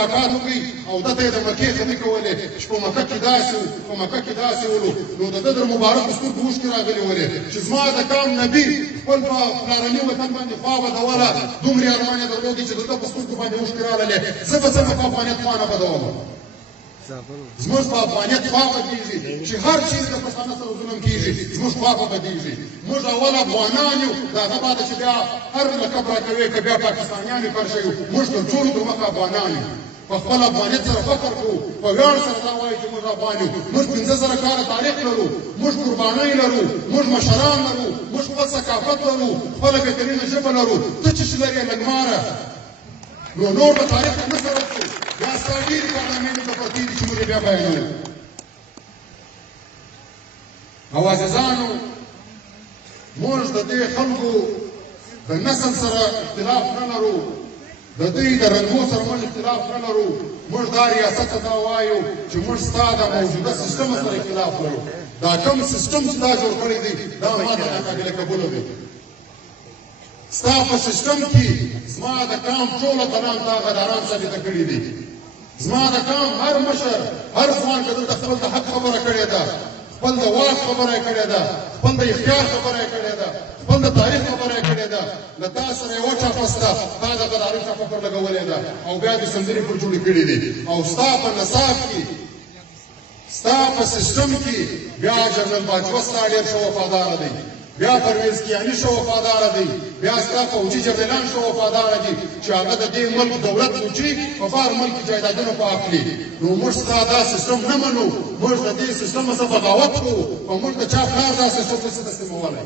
ملاقات وکړي او دته یې د مکې خبرې کولې چې په مکه کې داسې ولو نو د ده د مبارکو سترګو اوښکې راغلې ولې چې زما د قام نبي خپل په پلارني وطن باندې خوا بدوله دومرې ارمان یې درلودې چې د ده په سترګو باندې اوښکې راغلې زه به څنګه په افغانیت خوا نه بدومه زموږ په افغانیت خوا بدېږي چې هر چیز د پښتانه سره ظلم کېږي زموږ خوا به بدېږي موږ اول افغانان یو د هغه بعده چې بیا هر لقب راکوې که بیا پاکستانیان یې فرشه یو موږ تر ټولو د مخه افغانان یو په خپل افغانیت سره فخر کوو په ویاړ سره دا وایو چې موږ افغان یو موږ 15,000 کاله تاریخ لرو موږ قربانۍ لرو موږ مشران لرو موږ خپل ثقافت لرو خپله بهترینه ژبه لرو ته چې څه لرې لږماره نو نور به تاریخ ته نه سبب شو بیا ستا ډېرې کارنامې دلته پرتې دي چې موږ یې بیا بیانوو او عزیزانو موږ د دې خلکو د نسل سره اختلاف نه لرو د دوی د رنګو سره موږ اختلاف نه لرو موږ دا ریاست ته دا وایو چې موږ ستا د موجوده سیستم سره اختلاف لرو دا کوم سیستم چې تا جوړ کړی دی دا ما ته ناقابل قبوله دی ستا په سیستم کې زما د قام ټول اتلان تا غداران ثابته کړي دي زما د قام هر مشر هر ځوان چې دلته خپل د حق خبره کړې ده خپل د واک خبره یې کړې ده خپل د اختیار خبره یې کړې ده خپل د تاریخ خبره یې کړې ده له تا سره یوه چاپه سته تا د غدارۍ چاپه پر لګولې ده او بیا دې سندرې پر جوړې کړي دي او ستا په نصاب کې ستا په سیستم کې بیا جنرال باجوه ستا ډېر ښه وفاداره دی بیا پرویز کیاني ښه وفاداره دی بیا ستا فوجي جبلان ښه وفاداره دي چې هغه د دې ملک دولت وچي په بار ملک جایدادونه په اخلي نو موږ ستا دا سیستم نه منو موږ د دې سیستم څخه بغاوت کوو او موږ د چا پلار دا سیستم نشي تسلیمولی